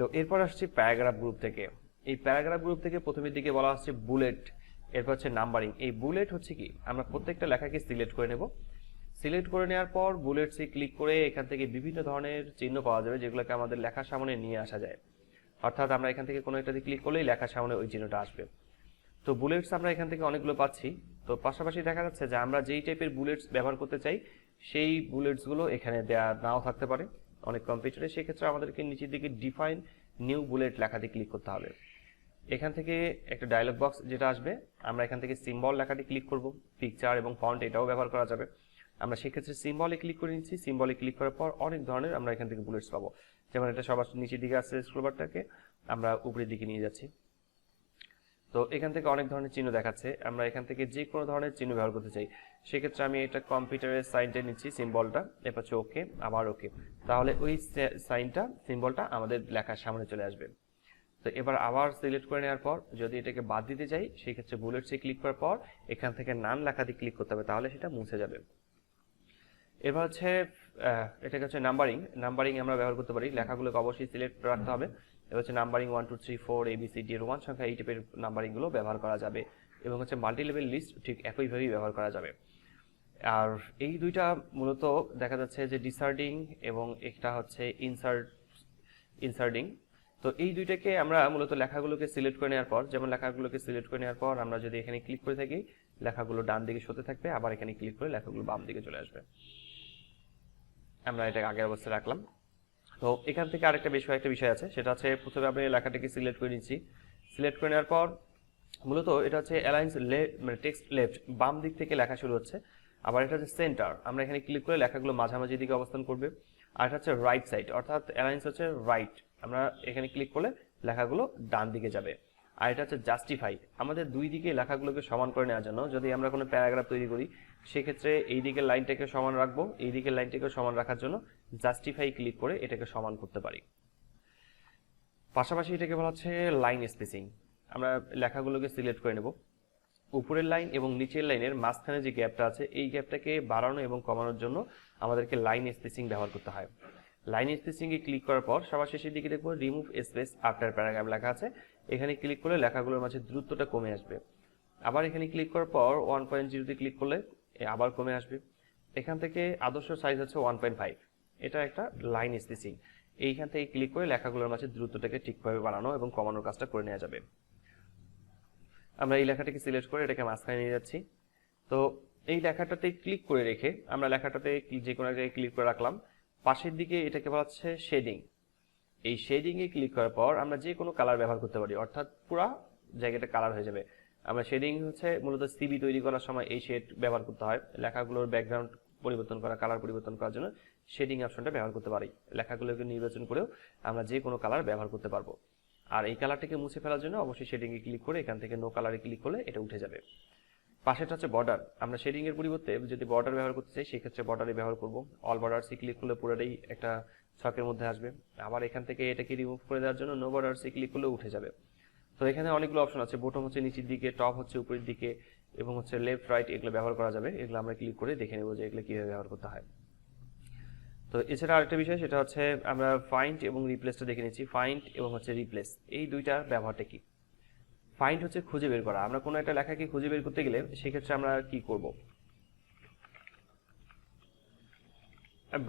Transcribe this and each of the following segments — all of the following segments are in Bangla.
তো এরপর আসছি প্যারাগ্রাফ গ্রুপ থেকে। এই প্যারাগ্রাফ গ্রুপ থেকে প্রথমের দিকে বলা হচ্ছে বুলেট, এরপর হচ্ছে নাম্বারিং। এই বুলেট হচ্ছে কি, আমরা প্রত্যেকটা লেখাকে সিলেক্ট করে নেব। সিলেক্ট করে নেওয়ার পর বুলেটসে ক্লিক করে এখান থেকে বিভিন্ন ধরনের চিহ্ন পাওয়া যাবে যেগুলোকে আমাদের লেখার সামনে নিয়ে আসা যায়। অর্থাৎ আমরা এখান থেকে কোনো একটাতে ক্লিক করলেই লেখার সামনে ওই চিহ্নটা আসবে। তো বুলেটস আমরা এখান থেকে অনেকগুলো পাচ্ছি। তো পাশাপাশি দেখা যাচ্ছে যে আমরা যেই টাইপের বুলেটস ব্যবহার করতে চাই সেই বুলেটসগুলো এখানে দেওয়া নাও থাকতে পারে অনেক কম্পিউটারে। সেক্ষেত্রে আমাদেরকে নিচের দিকে ডিফাইন নিউ বুলেট লেখাতে ক্লিক করতে হবে। এখান থেকে একটা ডায়লগ বক্স যেটা আসবে, আমরা এখান থেকে সিম্বল লেখাটি ক্লিক করব। পিকচার এবং ফন্ট এটাও ব্যবহার করা যাবে। আমরা সেক্ষেত্রে সিম্বলে ক্লিক করে নিচ্ছি। সিম্বলে ক্লিক করার পর অনেক ধরনের আমরা এখান থেকে বুলেটস পাবো। যেমন এটা সবার নিচের দিকে আসছে, স্ক্রলবারটাকে আমরা উপরের দিকে নিয়ে যাচ্ছি। তো এখান থেকে অনেক ধরনের চিহ্ন দেখাচ্ছে, আমরা এখান থেকে যে কোনো ধরনের চিহ্ন ব্যবহার করতে চাই। সেক্ষেত্রে আমি এটা কম্পিউটারের সাইনটা নিচ্ছি, সিম্বলটা, এরপর হচ্ছে ওকে, আবার ওকে। তাহলে ওই সাইনটা, সিম্বলটা আমাদের লেখার সামনে চলে আসবে। তো এবার আবার সিলেক্ট করে নেওয়ার পর যদি এটাকে বাদ দিতে চাই সেক্ষেত্রে বুলেটসে ক্লিক করার পর এখান থেকে নান লেখাতে ক্লিক করতে হবে, তাহলে সেটা মুছে যাবে। এবার হচ্ছে এটাকে হচ্ছে নাম্বারিং। নাম্বারিং আমরা ব্যবহার করতে পারি, লেখাগুলোকে অবশ্যই সিলেক্ট রাখতে হবে। এবার হচ্ছে নাম্বারিং 1 2 3 4 ABCD এর 1 সংখ্যা এই টাইপের নাম্বারিংগুলো ব্যবহার করা যাবে। এবং হচ্ছে মাল্টি লেভেল লিস্ট ঠিক একইভাবেই ব্যবহার করা যাবে। আর এই দুইটা মূলত দেখা যাচ্ছে যে ডিসার্ডিং এবং একটা হচ্ছে ইনসার্টিং। তো এই দুইটাকে আমরা মূলত লেখাগুলোকে সিলেক্ট করে নেওয়ার পর, যেমন লেখাগুলোকে সিলেক্ট করে নেওয়ার পর আমরা যদি এখানে ক্লিক করে থাকি লেখাগুলো ডান দিকে সরতে থাকবে, আবার এখানে ক্লিক করে লেখাগুলো বাম দিকে চলে আসবে। আমরা এটা আগের অবস্থায় রাখলাম। তো এখান থেকে আরেকটা বিষয় আছে, সেটা হচ্ছে প্রথমে আমি লেখাটাকে সিলেক্ট করে নিচ্ছি। সিলেক্ট করে নেওয়ার পর মূলত এটা হচ্ছে অ্যালাইন্স মানে টেক্সট লেফট, বাম দিক থেকে লেখা শুরু হচ্ছে। আবার এটা হচ্ছে সেন্টার, আমরা এখানে ক্লিক করে লেখাগুলো মাঝামাঝি দিকে অবস্থান করবে। আর এটা হচ্ছে রাইট সাইড, অর্থাৎ অ্যালাইন্স হচ্ছে রাইট, আমরা এখানে ক্লিক করলে লেখাগুলো ডান দিকে যাবে। আর এটা হচ্ছে জাস্টিফাই, আমাদের দুই দিকে লেখাগুলোকে সমান করে নেওয়ার জন্য যদি আমরা কোনো প্যারাগ্রাফ তৈরি করি সেক্ষেত্রে এই দিকের লাইনটাকে সমান রাখবো, এই দিকের লাইনটাকে সমান রাখার জন্য জাস্টিফাই ক্লিক করে এটাকে সমান করতে পারি। পাশাপাশি এটাকে বলা হচ্ছে লাইন স্পেসিং। আমরা লেখাগুলোকে সিলেক্ট করে নেব। উপরের লাইন এবং নিচের লাইনের মাঝখানে যে গ্যাপটা আছে এই গ্যাপটাকে বাড়ানো এবং কমানোর জন্য আমাদেরকে লাইন স্পেসিং ব্যবহার করতে হয়। লাইন স্পেসিংয়ে ক্লিক করার পর সবার শেষের দিকে দেখবো রিমুভ স্পেস আফটার প্যারাগ্রাফ লেখা আছে, এখানে ক্লিক করলে লেখাগুলোর মাঝে দ্রুতটা কমে আসবে। আবার এখানে ক্লিক করার পর 1.0 ক্লিক করলে আবার কমে আসবে। এখান থেকে আদর্শ সাইজ হচ্ছে 1.5, এটা একটা লাইন স্পেসিং। এইখান থেকে ক্লিক করে লেখাগুলোর মাঝে দ্রুতটাকে ঠিকভাবে বাড়ানো এবং কমানোর কাজটা করে নেওয়া যাবে। আমরা এই লেখাটাকে সিলেক্ট করে এটাকে মাঝখানে নিয়ে যাচ্ছি। তো এই লেখাটাতে ক্লিক করে রেখে আমরা লেখাটাতে যে কোনো জায়গায় ক্লিক করে রাখলাম। পাশের দিকে এটাকে বলা হচ্ছে শেডিং। এই শেডিংয়ে ক্লিক করার পর আমরা যে কোনো কালার ব্যবহার করতে পারি, অর্থাৎ পুরো জায়গাটা কালার হয়ে যাবে। আমরা শেডিং হচ্ছে মূলত সিভি তৈরি করার সময় এই শেড ব্যবহার করতে হয়, লেখাগুলোর ব্যাকগ্রাউন্ড পরিবর্তন করা, কালার পরিবর্তন করার জন্য শেডিং অপশনটা ব্যবহার করতে পারি। লেখাগুলোকে নির্বাচন করেও আমরা যে কোনো কালার ব্যবহার করতে পারবো। আর এই কালারটাকে মুছে ফেলার জন্য অবশ্যই শেডিংয়ে ক্লিক করে এখান থেকে নো কালারে ক্লিক করলে এটা উঠে যাবে। পাশেটা হচ্ছে বর্ডার, আমরা শেডিং এর পরিবর্তে যদি বর্ডার ব্যবহার করতে চাই সেক্ষেত্রে বর্ডারে ব্যবহার করব। অল বর্ডারসে ক্লিক করলে পুরোটাই একটা ছকের মধ্যে আসবে। আবার এখান থেকে এটাকে রিমুভ করে দেওয়ার জন্য নো বর্ডারসে ক্লিক করলে উঠে যাবে। তো এখানে অনেকগুলো অপশন আছে, বটম হচ্ছে নিচের দিকে, টপ হচ্ছে উপরের দিকে এবং হচ্ছে লেফট রাইট, এগুলো ব্যবহার করা যাবে। এগুলো আমরা ক্লিক করে দেখে নেব যে এগুলো কীভাবে ব্যবহার করতে হয়। তো এছাড়া আরেকটা বিষয়, সেটা হচ্ছে আমরা ফাইন্ড এবং রিপ্লেসটা দেখে নিচ্ছি। ফাইন্ড এবং হচ্ছে রিপ্লেস এই দুইটার ব্যবহারটা কি? ফাইন্ড হচ্ছে খুঁজে বের করা, আমরা কোনো একটা লেখাকে খুঁজে বের করতে গেলে সেক্ষেত্রে আমরা কি করব,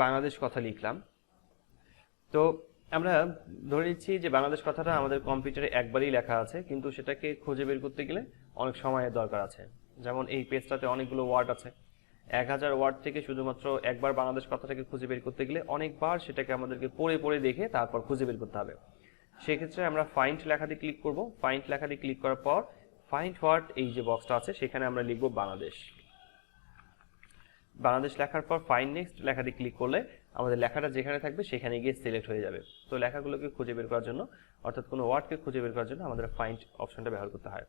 বাংলাদেশ কথা লিখলাম। তো আমরা ধরে নিচ্ছি যে বাংলাদেশ কথাটা আমাদের কম্পিউটারে একবারই লেখা আছে, কিন্তু সেটাকে খুঁজে বের করতে গেলে অনেক সময়ের দরকার আছে। যেমন এই পেজটাতে অনেকগুলো ওয়ার্ড আছে, 1000 ওয়ার্ড থেকে শুধুমাত্র একবার বাংলাদেশ কথাটাকে খুঁজে বের করতে গেলে অনেকবার সেটাকে আমাদেরকে পড়ে পড়ে দেখে তারপর খুঁজে বের করতে হবে। সেক্ষেত্রে আমরা ফাইন্ড লেখাতে ক্লিক করব। ফাইন্ড লেখাতে ক্লিক করার পর ফাইন্ড ওয়ার্ড এই যে বক্সটা আছে সেখানে আমরা লিখব বাংলাদেশ। বাংলাদেশ লেখার পর ফাইন্ড নেক্সট লেখাতে ক্লিক করলে আমাদের লেখাটা যেখানে থাকবে সেখানে গিয়ে সিলেক্ট হয়ে যাবে। তো লেখাগুলোকে খুঁজে বের করার জন্য, অর্থাৎ কোনো ওয়ার্ডকে খুঁজে বের করার জন্য আমাদের ফাইন্ড অপশনটা ব্যবহার করতে হয়।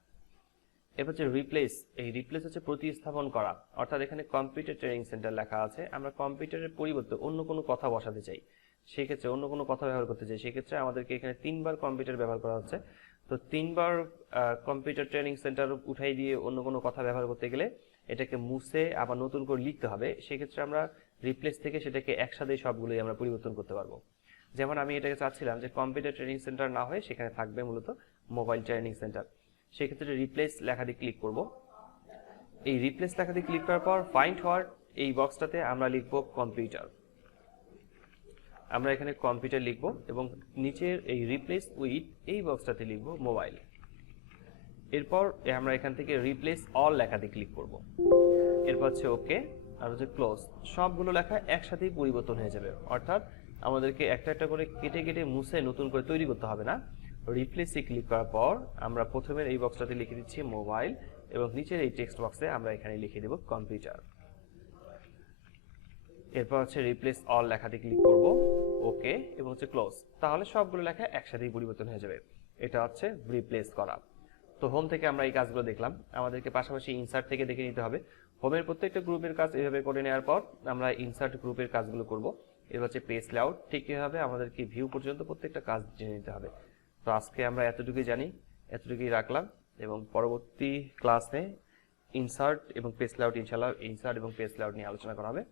এরপর হচ্ছে রিপ্লেস। এই রিপ্লেস হচ্ছে প্রতিস্থাপন করা, অর্থাৎ এখানে কম্পিউটার ট্রেনিং সেন্টার লেখা আছে, আমরা কম্পিউটারের পরিবর্তে অন্য কোনো কথা বসাতে চাই, সেক্ষেত্রে অন্য কোনো কথা ব্যবহার করতে চাই, সেক্ষেত্রে আমাদেরকে এখানে 3বার কম্পিউটার ব্যবহার করা হচ্ছে। তো 3বার কম্পিউটার ট্রেনিং সেন্টার উঠাই দিয়ে অন্য কোনো কথা ব্যবহার করতে গেলে এটাকে মুছে আবার নতুন করে লিখতে হবে। সেক্ষেত্রে আমরা রিপ্লেস থেকে সেটাকে একসাথে সবগুলোই আমরা পরিবর্তন করতে পারবো। যেমন আমি এটাকে চাচ্ছিলাম যে কম্পিউটার ট্রেনিং সেন্টার না হয়ে সেখানে থাকবে মূলত মোবাইল ট্রেনিং সেন্টার। সেক্ষেত্রে রিপ্লেস লেখাটি ক্লিক করব। এই রিপ্লেস লেখাটি ক্লিক করার পর ফাইন্ড ওয়ার্ড এই বক্সটাতে আমরা লিখব কম্পিউটার। আমরা এখানে কম্পিউটার লিখব এবং নিচের এই রিপ্লেস উইথ এই বক্সটাতে লিখব মোবাইল। এরপর আমরা এখান থেকে রিপ্লেস অল লেখাতে ক্লিক করব। এরপর হচ্ছে ওকে আর হচ্ছে ক্লোজ। সবগুলো লেখা একসাথেই পরিবর্তন হয়ে যাবে, অর্থাৎ আমাদেরকে একটা একটা করে কেটে কেটে মুছে নতুন করে তৈরি করতে হবে না। রিপ্লেসে ক্লিক করার পর আমরা প্রথমে এই বক্সটাতে লিখে দিচ্ছি মোবাইল এবং নিচের এই টেক্সট বক্সে আমরা এখানে লিখে দেব কম্পিউটার। এরপর হচ্ছে রিপ্লেস অল লেখাতে ক্লিক করব, ওকে এবং হচ্ছে ক্লোজ। তাহলে সবগুলো লেখা একসাথেই পরিবর্তন হয়ে যাবে। এটা হচ্ছে রিপ্লেস করা। তো হোম থেকে আমরা এই কাজগুলো দেখলাম, আমাদেরকে পাশাপাশি ইনসার্ট থেকে দেখে নিতে হবে। হোমের প্রত্যেকটা গ্রুপের কাজ এভাবে করে নেওয়ার পর আমরা ইনসার্ট গ্রুপের কাজগুলো করব। এবার হচ্ছে পেজ লেআউট, ঠিক এভাবে আমাদেরকে ভিউ পর্যন্ত প্রত্যেকটা কাজ জেনে নিতে হবে। তো আজকে আমরা এতটুকুই জানি, এতটুকুই রাখলাম এবং পরবর্তী ক্লাসে ইনসার্ট এবং পেজ লেআউট ইনশাআল্লাহ ইনসার্ট এবং পেজ লেআউট নিয়ে আলোচনা করা হবে।